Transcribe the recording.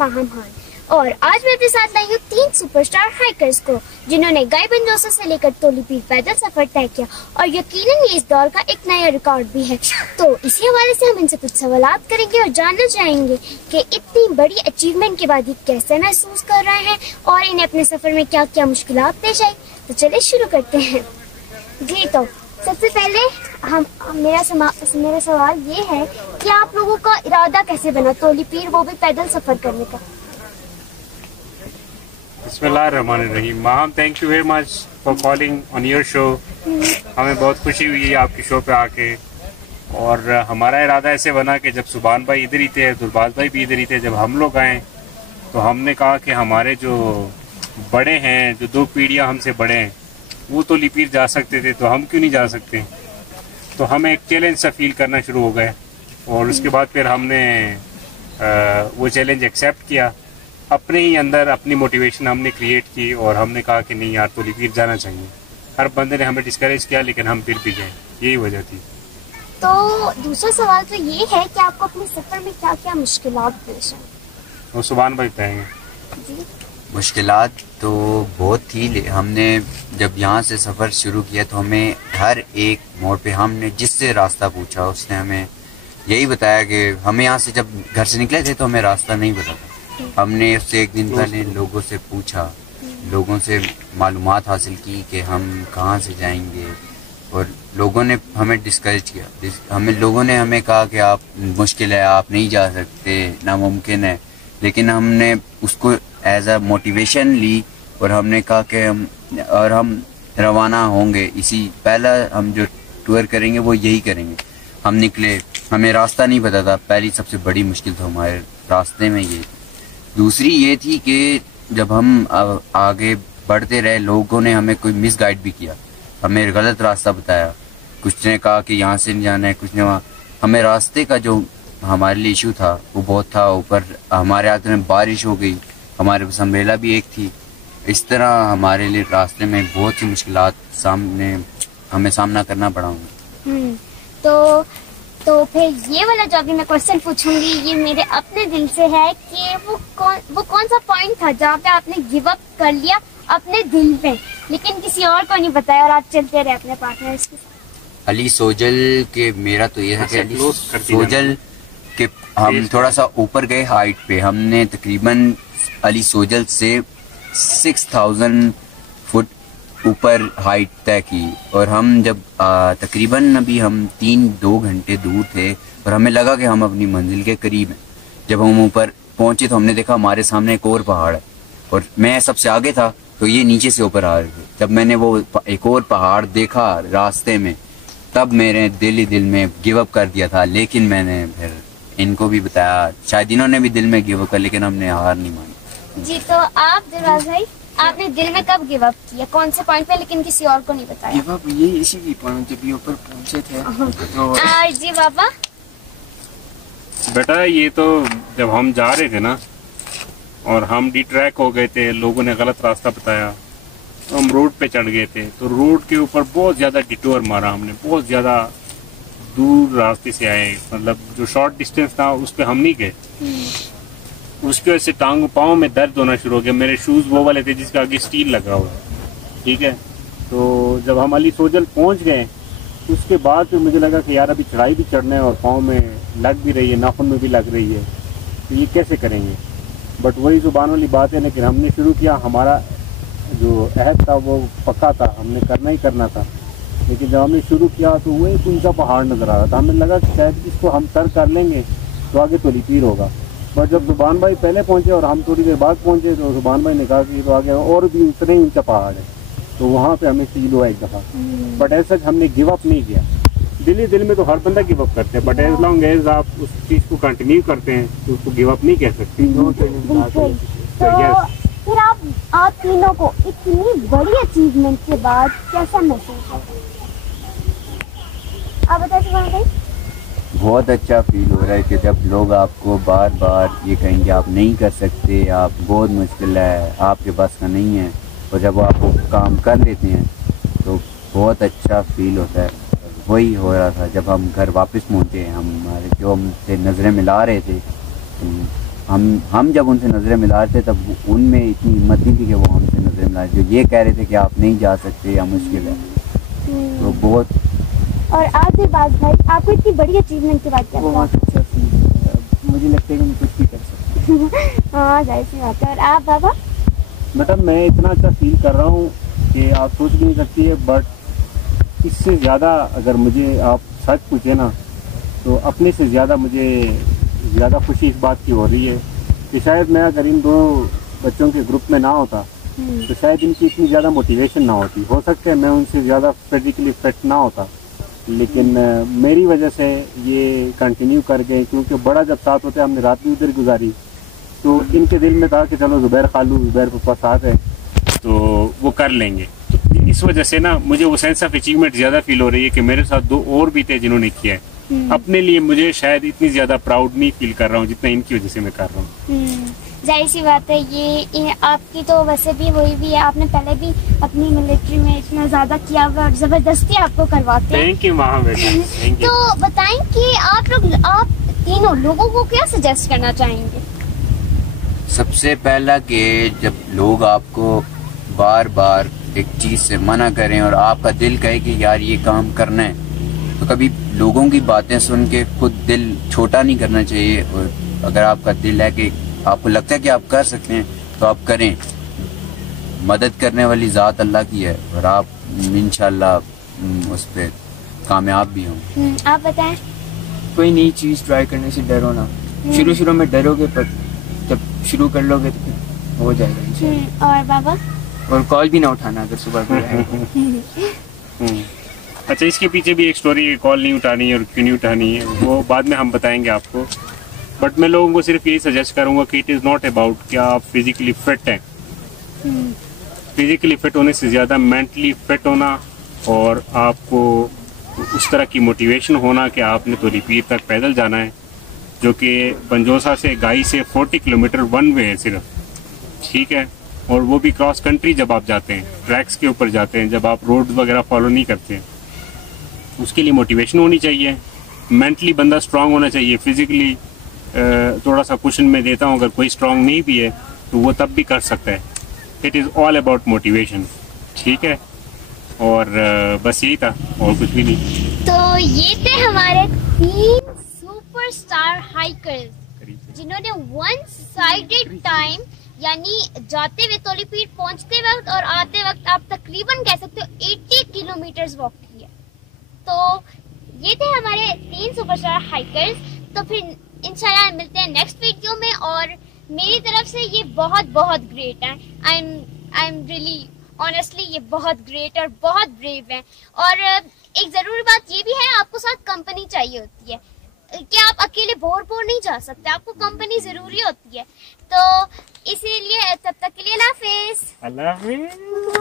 माहम खान और आज मैं अपने साथ लाई हूँ 3 सुपरस्टार हाइकर्स को जिन्होंने गाईबंदोसा से लेकर तोली पीर पैदल सफर तय किया और यकीनन ये इस दौर का एक नया रिकॉर्ड भी है। तो इसी हवाले से हम इनसे कुछ सवालात करेंगे और जानना चाहेंगे कि इतनी बड़ी अचीवमेंट के बाद ये कैसे महसूस कर रहे हैं और इन्हें अपने सफर में क्या क्या मुश्किलात पेश आई। तो चलिए शुरू करते हैं। जी तो सबसे पहले मेरा सवाल ये है कि आप लोगों का इरादा कैसे बना तोली पीर वो भी पैदल सफर करने का। बिस्मिल्लाहिर्रहमानिर्रहीम। Maham, thank you very much for calling on your show. हमें बहुत खुशी हुई है आपकी शो पे आके और हमारा इरादा ऐसे बना कि जब सुभान भाई इधर ही थे, दुर्बाज भाई भी इधर ही थे, जब हम लोग आए तो हमने कहा कि हमारे जो बड़े हैं, जो 2 पीढ़ियाँ हमसे बड़े हैं, वो तो लिपीर जा सकते थे तो हम क्यों नहीं जा सकते। तो हमें एक चैलेंज सा फील करना शुरू हो गए और उसके बाद फिर हमने वो चैलेंज एक्सेप्ट किया। अपने ही अंदर अपनी मोटिवेशन हमने क्रिएट की और हमने कहा कि नहीं यार तो लिपीर जाना चाहिए। हर बंदे ने हमें डिस्करेज किया लेकिन हम फिर भी गए, यही वजह थी। तो दूसरा सवाल तो ये है कि आपको अपने सफर में क्या क्या मुश्किलात पेश आई। वो सुभान भाई बताएंगे। जी मुश्किलात तो बहुत थी। हमने जब यहाँ से सफ़र शुरू किया तो हमें हर एक मोड़ पे हमने जिससे रास्ता पूछा उसने हमें यही बताया कि हमें यहाँ से जब घर से निकले थे तो हमें रास्ता नहीं पता था। हमने उससे एक दिन पहले लोगों से पूछा, लोगों से मालूमात हासिल की कि हम कहाँ से जाएंगे और लोगों ने हमें डिस्करेज किया। लोगों ने हमें कहा कि आप मुश्किल है, आप नहीं जा सकते, नामुमकिन है। लेकिन हमने उसको एज अ मोटिवेशन ली और हमने कहा कि हम रवाना होंगे। इसी पहला हम जो टूर करेंगे वो यही करेंगे। हम निकले, हमें रास्ता नहीं पता था। पहली सबसे बड़ी मुश्किल तो हमारे रास्ते में ये। दूसरी ये थी कि जब हम आगे बढ़ते रहे लोगों ने हमें कोई मिस गाइड भी किया, हमें गलत रास्ता बताया। कुछ ने कहा कि यहाँ से नहीं जाना है, कुछ ने वहाँ। हमें रास्ते का जो हमारे लिए इशू था वो बहुत था। ऊपर हमारे हाथ में बारिश हो गई, हमारे पास अम्ब्रेला भी एक थी। इस तरह हमारे लिए रास्ते में बहुत सी मुश्किलात हमें सामना करना पड़ा। तो फिर ये वाला जो अभी मैं क्वेश्चन पूछूंगी ये मेरे अपने दिल से है कि वो कौन सा पॉइंट था जहाँ पे आपने गिव अप कर लिया अपने दिल पे लेकिन किसी और को नहीं बताया और आप चलते रहे अपने पार्टनर्स के साथ। अली सोजल के मेरा तो ये है कि अली सोजल के हम थोड़ा सा ऊपर गए हाइट पे। हमने तकरीबन अली सोजल से 6000 फुट ऊपर हाइट तय की और हम जब तकरीबन अभी हम 2 घंटे दूर थे और हमें लगा कि हम अपनी मंजिल के करीब हैं। जब हम ऊपर पहुंचे तो हमने देखा हमारे सामने एक और पहाड़ है और मैं सबसे आगे था तो ये नीचे से ऊपर आ रहे थे। जब मैंने वो एक और पहाड़ देखा रास्ते में तब मेरे दिल ही दिल में गिव अप कर दिया था। लेकिन मैंने फिर इनको भी बताया, शायद इन्होंने भी दिल में गिव अप कर, लेकिन हमने हार नहीं मानी। जी तो आप दुर्बाज भाई आपने दिल में कब गिव अप किया, कौन से पॉइंट पे, लेकिन किसी और को नहीं बताया। गिव अप ये इसी की पॉइंट जब ये ऊपर पहुंचे थे तो जी बाबा। बेटा ये तो जब हम जा रहे थे ना और हम डिट्रैक हो गए थे, लोगों ने गलत रास्ता बताया तो हम रोड पे चढ़ गए थे। तो रोड के ऊपर बहुत ज्यादा डिटोर मारा हमने, बहुत ज्यादा दूर रास्ते से आए। मतलब जो शॉर्ट डिस्टेंस था उस पर हम नहीं गए। उसकी वजह से टांगों पाँव में दर्द होना शुरू हो गया। मेरे शूज वो वाले थे जिसका आगे स्टील लगा हुआ, ठीक है। तो जब हम अली सोजल पहुंच गए उसके बाद फिर मुझे लगा कि यार अभी चढ़ाई भी चढ़ना है और पाँव में लग भी रही है, नाखून में भी लग रही है, तो ये कैसे करेंगे। बट वही जुबान वाली बात है, लेकिन हमने शुरू किया। हमारा जो अहद था वो पक्का था, हमने करना ही करना था। लेकिन जब हमने शुरू किया तो वो एक ऊंचा पहाड़ नजर आ रहा था। हमें लगा कि शायद इसको हम सर कर लेंगे तो आगे तो लिपीर होगा। बट जब जुबान भाई पहले पहुंचे और हम थोड़ी देर बाद पहुंचे तो जुबान भाई ने कहा कि तो आगे और भी उतना ही ऊंचा पहाड़ है। तो वहाँ पे हमें फील हुआ एक दफ़ा। बट ऐसा हमने गिव अप नहीं किया। दिल में तो हर बंदा गिव अप करते हैं, बट एज लॉन्ग एज आप उस चीज़ को कंटिन्यू करते हैं तो उसको गिव अप नहीं कह सकते। फिर आप तीनों को इतनी बड़ी अचीवमेंट के बाद कैसा महसूस होता है, आप बताइए जुबान भाई। बहुत अच्छा फील हो रहा है कि जब लोग आपको बार बार ये कहेंगे आप नहीं कर सकते, आप बहुत मुश्किल है, आपके पास का नहीं है, और जब आप वो काम कर लेते हैं तो बहुत अच्छा फील होता है। वही हो रहा था जब हम घर वापस पहुँचे। हमारे जो हमसे नज़रें मिला रहे थे, हम जब उनसे नज़रें मिला रहे थे तब उनमें इतनी हिम्मत नहीं थी कि वो हमसे नज़रें मिला, जो ये कह रहे थे कि आप नहीं जा सकते या मुश्किल है। तो बहुत। और आप दिलबाग भाई, आपको इतनी बड़ी अचीवमेंट के बाद क्या लगा? बहुत अच्छा फील, मुझे लगता है कि मैं कुछ भी कर सकता हूँ। हाँ जाहिर सी बात है। और आप बाबा? मतलब मैं इतना अच्छा फील कर रहा हूँ कि आप सोच भी नहीं सकती है, बट इससे ज़्यादा अगर मुझे आप सच पूछे ना तो अपने से ज़्यादा मुझे ज़्यादा खुशी इस बात की हो रही है कि शायद मैं अगर इन दो बच्चों के ग्रुप में ना होता तो शायद इनकी इतनी ज़्यादा मोटिवेशन ना होती। हो सकता है मैं उनसे ज़्यादा फिजिकली फिट ना होता, लेकिन मेरी वजह से ये कंटिन्यू कर गए, क्योंकि बड़ा जब साथ होता है, हमने रात भी उधर गुजारी, तो इनके दिल में था कि चलो ज़ुबैर खालू ज़ुबैर पापा साथ है तो वो कर लेंगे। तो इस वजह से ना मुझे वो सेंस ऑफ अचीवमेंट ज़्यादा फील हो रही है कि मेरे साथ दो और भी थे जिन्होंने किया है। अपने लिए मुझे शायद इतनी ज़्यादा प्राउड नहीं फील कर रहा हूँ जितना इनकी वजह से मैं कर रहा हूँ। जाहिर सी बात है, ये आपकी तो वैसे भी हुई भी है, आपने पहले भी अपनी मिलिट्री में इतना ज़्यादा किया हुआ और ज़बरदस्ती आपको करवाते हैं। थैंक यू वहाँ बेटा, थैंक यू। तो बताएं कि आप तीनों लोगों को क्या सजेस्ट करना चाहेंगे? सबसे पहला कि जब लोग आपको बार बार एक चीज़ से मना करें और आपका दिल कहे कि यार ये काम करना है, तो कभी लोगों की बातें सुन के खुद दिल छोटा नहीं करना चाहिए। और अगर आपका दिल है कि आपको लगता है कि आप कर सकते हैं तो आप करें। मदद करने वाली ज़ात अल्लाह की है और आप इंशाल्लाह उस पर कामयाब भी हों। आप बताएं। कोई नई चीज़ ट्राई करने से डरो ना। शुरू में डरोगे, पर जब शुरू कर लोगे तो फिर हो जाएगा इंशाल्लाह। और बाबा? और कॉल भी ना उठाना अगर सुबह कोई आए। अच्छा, इसके पीछे भी एक स्टोरी है, कॉल नहीं उठानी है और क्यों नहीं उठानी है वो बाद में हम बताएंगे आपको। बट मैं लोगों को सिर्फ यही सजेस्ट करूंगा कि इट इज़ नॉट अबाउट कि आप फिजिकली फिट हैं। फिजिकली फिट होने से ज़्यादा मेंटली फिट होना और आपको उस तरह की मोटिवेशन होना कि आपने तो रिपीट तक पैदल जाना है, जो कि पंजोसा से गाई से 40 किलोमीटर वन वे है सिर्फ, ठीक है। और वो भी क्रॉस कंट्री जब आप जाते हैं, ट्रैक्स के ऊपर जाते हैं, जब आप रोड वगैरह फॉलो नहीं करते हैं, उसके लिए मोटिवेशन होनी चाहिए। मेंटली बंदा स्ट्रांग होना चाहिए। फिजिकली थोड़ा सा क्वेश्चन में देता हूँ, अगर कोई स्ट्रांग नहीं भी है तो वो तब भी कर सकता है। It is all about motivation, ठीक है। और बस यही था और कुछ भी नहीं। तो ये थे हमारे 3 सुपरस्टार हाइकर्स जिन्होंने वन साइडेड टाइम, यानी जाते हुए तोलीपीर पहुंचते वक्त और आते वक्त आप तकरीबन कह सकते हो 80 किलोमीटर वॉक किया। तो ये थे हमारे 3 सुपरस्टार हाइकर्स। तो फिर इंशाल्लाह मिलते हैं नेक्स्ट वीडियो में। और मेरी तरफ से ये बहुत बहुत ग्रेट है। आई एम रियली ऑनेस्टली ये बहुत ग्रेट और बहुत ब्रेव है। और एक ज़रूरी बात ये भी है, आपको साथ कंपनी चाहिए होती है कि आप अकेले बोर नहीं जा सकते, आपको कंपनी ज़रूरी होती है। तो इसीलिए तब तक के लिए अल्लाह हाफिज़।